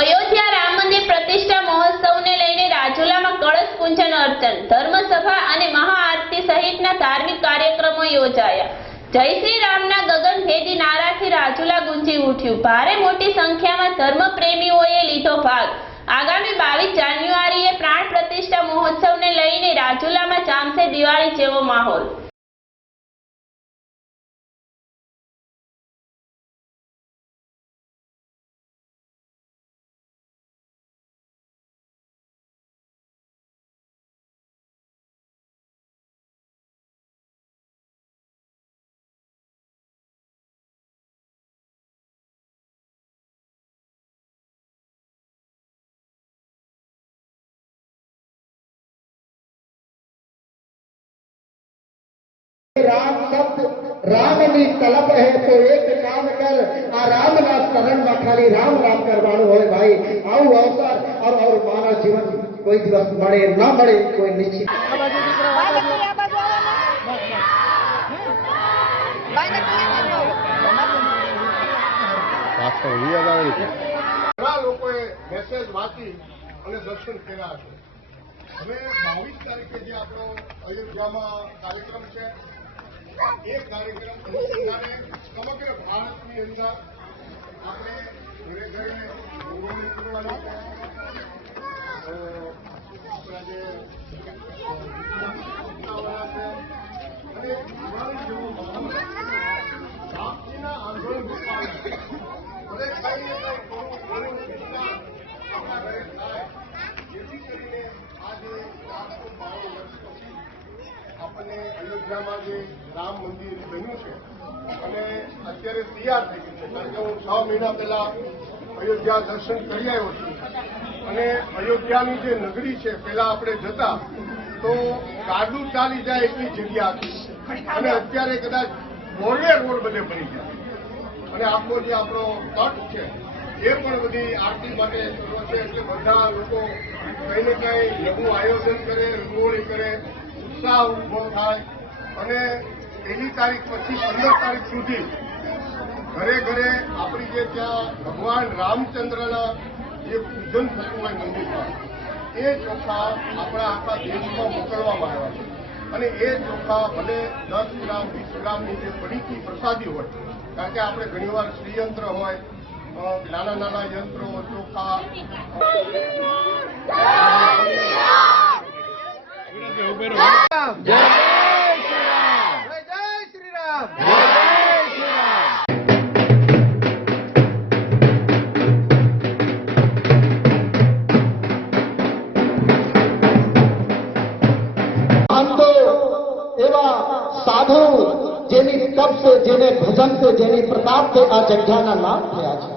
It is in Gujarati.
અયોધ્યા રામ મંદિર પ્રતિષ્ઠા મહોત્સવને લઈને રાજુલામાં કળશ પૂજન અર્ચન, ધર્મસભા અને મહાઆરતી સહિતના ધાર્મિક કાર્યક્રમો યોજાયા. જય શ્રી રામના ગગનભેદી નારાથી રાજુલા ગુંજી ઉઠ્યું. ભારે મોટી સંખ્યામાં ધર્મપ્રેમીઓએ લીધો ભાગ. આગામી બાવીસ જાન્યુઆરીએ પ્રાણ પ્રતિષ્ઠા મહોત્સવને લઈને રાજુલામાં જામશે દિવાળી જેવો માહોલ. રામ શબ્દ રામની તલપ હે તો એક કામ કર આ રામના શરણમાં ખાલી રામ રામ કરવાનું હોય ભાઈ આવું અવસર और और માનવ જીવન કોઈ દિવસ મળે ન મળે કોઈ નિશ્ચિત બાય નકલી આ બાજુ આવો ને બાય નકલી આ બાજુ આવો ઘણા લોકોએ મેસેજ વાંચી અને દર્શન કર્યા છે હવે બાવીસ તારીખે જે આપણો અયોધ્યામાં કાર્યક્રમ છે એ કાર્યક્રમ અનુસંધાને સમગ્ર ભારતની અંદર આપણે ઘરે ઘરે ઉજવણી કરવાની છે તો આપણા જે સત્તાવાળા છે અને દિવાળી જેવો માહોલ રામજીના આંદોલન ગોપાલ ભલે કઈ ને કઈ થોડું ઘણું નુકસાન આપણા ઘરે થાય જેથી કરીને આજે ચારસો બાણું વર્ષ પછી આપણને અયોધ્યામાં જે રામ મંદિર બન્યું છે, અને અત્યારે તૈયાર થઈ ગયું છે. કારણ કે હું છ મહિના પહેલા અયોધ્યા દર્શન કરી આવ્યો છું. અને અયોધ્યાની જે નગરી છે પેલા આપણે જતા, તો ગાડું ચાલી જાય એટલી જગ્યા હતી. અને અત્યારે કદાચ બોર્ડે રોડ બધે બની ગયા. અને આપણો જે આપણો તટ છે, એ પણ બધી આરતી માટે છે, એટલે બધા લોકો કંઈ ને કંઈ લઘુ આયોજન કરે, રંગોળી કરે, ઉત્સાહ ઊભો થાય. અને તેની તારીખ પછી પંદર તારીખ સુધી ઘરે ઘરે આપણી જે ત્યાં ભગવાન રામચંદ્રના જે પૂજન થતું હોય મંદિરમાં એ ચોખા આપણા આખા દેશમાં મોકલવામાં આવ્યા છે. અને એ ચોખા ભલે દસ ગ્રામ વીસ ગ્રામની જે પડીકી પ્રસાદી હોય કારણ કે આપણે ઘણીવાર શ્રીયંત્ર હોય નાના નાના યંત્રો ચોખા આમ સાધુ જેની તપ છે, જેને ભજન છે, જેની પ્રતાપ છે, આ જગ્યાના નામ થયા છે.